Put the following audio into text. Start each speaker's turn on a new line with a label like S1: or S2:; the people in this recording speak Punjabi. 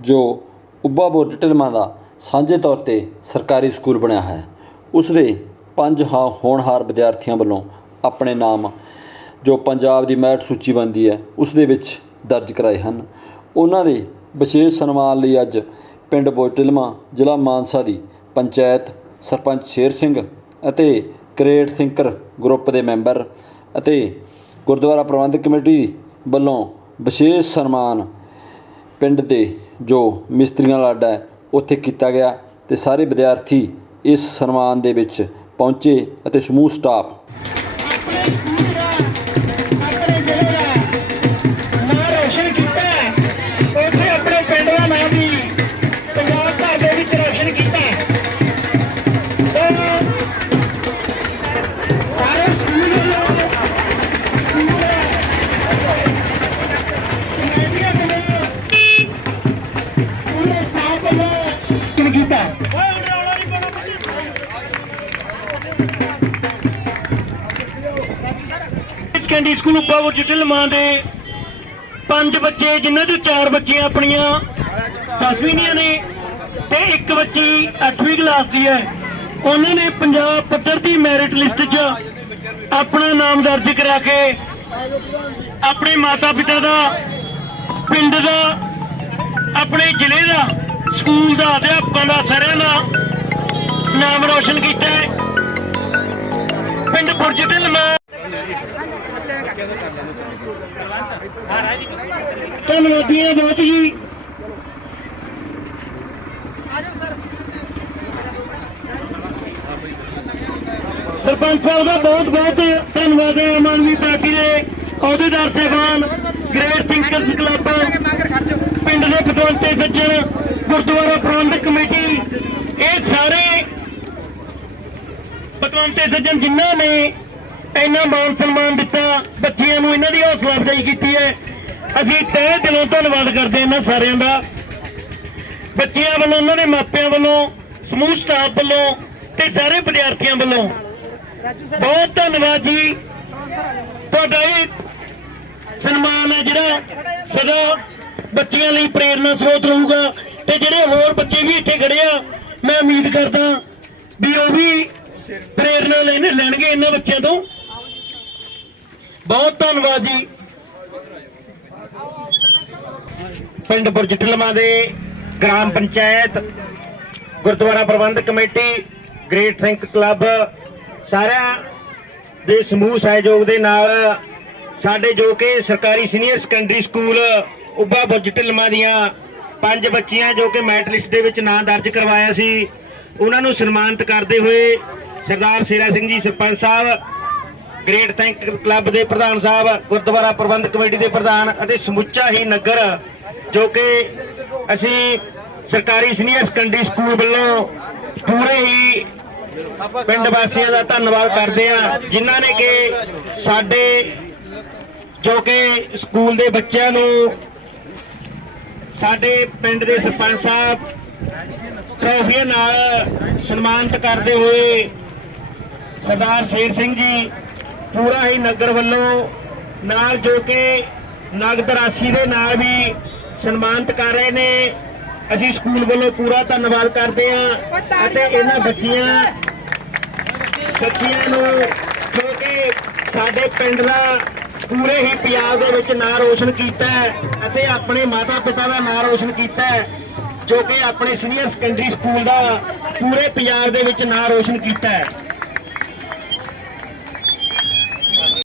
S1: ਜੋ ਉੱਬਾ ਬੁਰਜ ਢਿਲਮਾਂ ਦਾ ਸਾਂਝੇ ਤੌਰ 'ਤੇ ਸਰਕਾਰੀ ਸਕੂਲ ਬਣਿਆ ਹੈ, ਉਸ ਦੇ ਪੰਜ ਹਾਂ ਹੋਣਹਾਰ ਵਿਦਿਆਰਥੀਆਂ ਵੱਲੋਂ ਆਪਣੇ ਨਾਮ ਜੋ ਪੰਜਾਬ ਦੀ ਮੈਰਿਟ ਸੂਚੀ ਬਣਦੀ ਹੈ, ਉਸ ਦੇ ਵਿੱਚ ਦਰਜ ਕਰਵਾਏ ਹਨ। ਉਹਨਾਂ ਦੇ ਵਿਸ਼ੇਸ਼ ਸਨਮਾਨ ਲਈ ਅੱਜ ਪਿੰਡ ਬੁਰਜ ਢਿਲਮਾਂ ਜ਼ਿਲ੍ਹਾ ਮਾਨਸਾ ਦੀ ਪੰਚਾਇਤ ਸਰਪੰਚ ਸ਼ੇਰ ਸਿੰਘ ਅਤੇ ਕ੍ਰੀਏਟ ਥਿੰਕਰ ਗਰੁੱਪ ਦੇ ਮੈਂਬਰ ਅਤੇ ਗੁਰਦੁਆਰਾ ਪ੍ਰਬੰਧਕ ਕਮੇਟੀ ਵੱਲੋਂ ਵਿਸ਼ੇਸ਼ ਸਨਮਾਨ ਪਿੰਡ ਦੇ ਜੋ ਮਿਸਤਰੀਆਂ ਲਾਡਾ ਹੈ, ਉੱਥੇ ਕੀਤਾ ਗਿਆ ਅਤੇ ਸਾਰੇ ਵਿਦਿਆਰਥੀ ਇਸ ਸਨਮਾਨ ਦੇ ਵਿੱਚ ਪਹੁੰਚੇ ਅਤੇ ਸਮੂਹ ਸਟਾਫ
S2: ਸੈਕੰਡਰੀ ਸਕੂਲ ਉੱਪਰ ਜਿੱਟਲ ਦੇ ਪੰਜ ਬੱਚੇ, ਜਿਨ੍ਹਾਂ ਚੋਂ ਚਾਰ ਬੱਚੀਆਂ ਆਪਣੀਆਂ ਦਸਵੀਂ ਦੀਆਂ ਨੇ ਤੇ ਇੱਕ ਬੱਚੀ 8ਵੀਂ ਕਲਾਸ ਦੀ ਹੈ। ਉਹਨਾਂ ਨੇ ਪੰਜਾਬ ਪੱਧਰ ਦੀ ਮੈਰਿਟ ਲਿਸਟ 'ਚ ਆਪਣਾ ਨਾਮ ਦਰਜ ਕਰਾ ਕੇ ਆਪਣੇ ਮਾਤਾ ਪਿਤਾ ਦਾ, ਪਿੰਡ ਦਾ, ਆਪਣੇ ਜ਼ਿਲ੍ਹੇ ਦਾ, ਸਕੂਲ ਦਾ ਅਧਿਆਪਕਾਂ ਦਾ ਸਾਰਿਆਂ ਦਾ ਨਾਮ ਰੋਸ਼ਨ ਕੀਤਾ ਹੈ। ਪਿੰਡ ਬੁਰਜ ਢਿਲਮਾ ਧੰਨਵਾਦੀ ਧੰਨਵਾਦੀਆਂ ਬਹੁਤ ਜੀ। ਸਰਪੰਚ ਸਾਹਿਬ ਦਾ ਬਹੁਤ ਬਹੁਤ ਧੰਨਵਾਦ ਹੈ। ਆਮ ਆਦਮੀ ਪਾਰਟੀ ਦੇ ਅਹੁਦੇਦਾਰ ਸਾਹਿਬਾਨ ਗ੍ਰੇਟ ਥਿੰਕਰਸ ਕਲੱਬ, ਪਿੰਡ ਦੇ ਪਤਵੰਤੇ ਸੱਜਣ, ਗੁਰਦੁਆਰਾ ਪ੍ਰਬੰਧਕ ਕਮੇਟੀ, ਇਹ ਸਾਰੇ ਪਤਵੰਤੇ ਸੱਜਣ ਜਿਨ੍ਹਾਂ ਨੇ ਇੰਨਾ ਮਾਨ ਸਨਮਾਨ ਦਿੱਤਾ, ਬੱਚਿਆਂ ਨੂੰ ਇਹਨਾਂ ਦੀ ਹੌਸਲਾ ਅਫਜ਼ਾਈ ਕੀਤੀ ਹੈ। ਅਸੀਂ ਤਹਿ ਦਿਲੋਂ ਧੰਨਵਾਦ ਕਰਦੇ ਇਹਨਾਂ ਸਾਰਿਆਂ ਦਾ। ਬੱਚਿਆਂ ਵੱਲੋਂ, ਉਹਨਾਂ ਦੇ ਮਾਪਿਆਂ ਵੱਲੋਂ, ਸਮੂਹ ਸਟਾਫ ਵੱਲੋਂ ਤੇ ਸਾਰੇ ਵਿਦਿਆਰਥੀਆਂ ਵੱਲੋਂ ਬਹੁਤ ਧੰਨਵਾਦ ਜੀ। ਤੁਹਾਡਾ ਇਹ ਸਨਮਾਨ ਹੈ ਜਿਹੜਾ ਸਦਾ ਬੱਚਿਆਂ ਲਈ ਪ੍ਰੇਰਨਾ ਸਰੋਤ ਰਹੂਗਾ। ਤੇ ਜਿਹੜੇ ਹੋਰ ਬੱਚੇ ਵੀ ਇੱਥੇ ਖੜੇ ਆ, ਮੈਂ ਉਮੀਦ ਕਰਦਾ ਵੀ ਉਹ ਵੀ ਪ੍ਰੇਰਨਾ ਲੈਣ ਲੈਣਗੇ ਇਹਨਾਂ ਬੱਚਿਆਂ ਤੋਂ। ਬਹੁਤ ਧੰਨਵਾਦ ਜੀ। ਪਿੰਡ ਬੁਰਜਟਲਮਾ ਦੇ ਗ੍ਰਾਮ ਪੰਚਾਇਤ, ਗੁਰਦੁਆਰਾ ਪ੍ਰਬੰਧਕ ਕਮੇਟੀ, ਗ੍ਰੇਟ ਥਿੰਕ ਕਲੱਬ, ਸਾਰਿਆਂ ਦੇ ਸਮੂਹ ਸਹਿਯੋਗ ਦੇ ਨਾਲ ਸਾਡੇ ਜੋ ਕਿ ਸਰਕਾਰੀ senior secondary school Ubha Burjtalma ਦੀਆਂ ਪੰਜ ਬੱਚੀਆਂ ਜੋ ਕਿ ਮੈਟ ਦੇ ਵਿੱਚ ਨਾਂ ਦਰਜ ਕਰਵਾਇਆ ਸੀ, ਉਹਨਾਂ ਨੂੰ ਸਨਮਾਨਿਤ ਕਰਦੇ ਹੋਏ Sardar Sera Singh ji sarpanch sahib great thank club ਦੇ ਪ੍ਰਧਾਨ ਸਾਹਿਬ, ਗੁਰਦੁਆਰਾ ਪ੍ਰਬੰਧਕ ਕਮੇਟੀ ਦੇ ਪ੍ਰਧਾਨ ਅਤੇ ਸਮੁੱਚਾ ਹੀ ਨਗਰ, ਜੋ ਕਿ ਅਸੀਂ ਸਰਕਾਰੀ ਸੀਨੀਅਰ ਸੈਕੰਡਰੀ ਸਕੂਲ ਵੱਲੋਂ ਪੂਰੇ ਹੀ ਪਿੰਡ ਵਾਸੀਆਂ ਦਾ ਧੰਨਵਾਦ ਕਰਦੇ ਹਾਂ, ਜਿਨ੍ਹਾਂ ਨੇ ਕਿ ਸਾਡੇ ਜੋ ਕਿ ਸਕੂਲ ਦੇ ਬੱਚਿਆਂ ਨੂੰ ਸਾਡੇ ਪਿੰਡ ਦੇ ਸਰਪੰਚ ਸਾਹਿਬ ਟਰੋਫੀਆਂ ਨਾਲ ਸਨਮਾਨਿਤ ਕਰਦੇ ਹੋਏ ਸਰਦਾਰ ਸ਼ੇਰ ਸਿੰਘ ਜੀ ਪੂਰਾ ਹੀ ਨਗਰ ਵੱਲੋਂ ਨਾਲ ਜੋ ਕਿ ਨਗਦ ਰਾਸ਼ੀ ਦੇ ਨਾਲ ਵੀ ਸਨਮਾਨਿਤ ਕਰ ਰਹੇ ਨੇ। ਅਸੀਂ ਸਕੂਲ ਵੱਲੋਂ ਪੂਰਾ ਧੰਨਵਾਦ ਕਰਦੇ ਹਾਂ ਅਤੇ ਇਹਨਾਂ ਬੱਚੀਆਂ ਬੱਚੀਆਂ ਨੂੰ ਜੋ ਕਿ ਸਾਡੇ ਪਿੰਡ ਦਾ ਪੂਰੇ ਹੀ ਪੰਜਾਬ ਦੇ ਵਿੱਚ ਨਾਂ ਰੋਸ਼ਨ ਕੀਤਾ ਅਤੇ ਆਪਣੇ ਮਾਤਾ ਪਿਤਾ ਦਾ ਨਾਂ ਰੋਸ਼ਨ ਕੀਤਾ ਜੋ ਕਿ ਆਪਣੇ ਸੀਨੀਅਰ ਸੈਕੰਡਰੀ ਸਕੂਲ ਦਾ ਪੂਰੇ ਪੰਜਾਬ ਦੇ ਵਿੱਚ ਨਾਂ ਰੋਸ਼ਨ ਕੀਤਾ ਹੈ।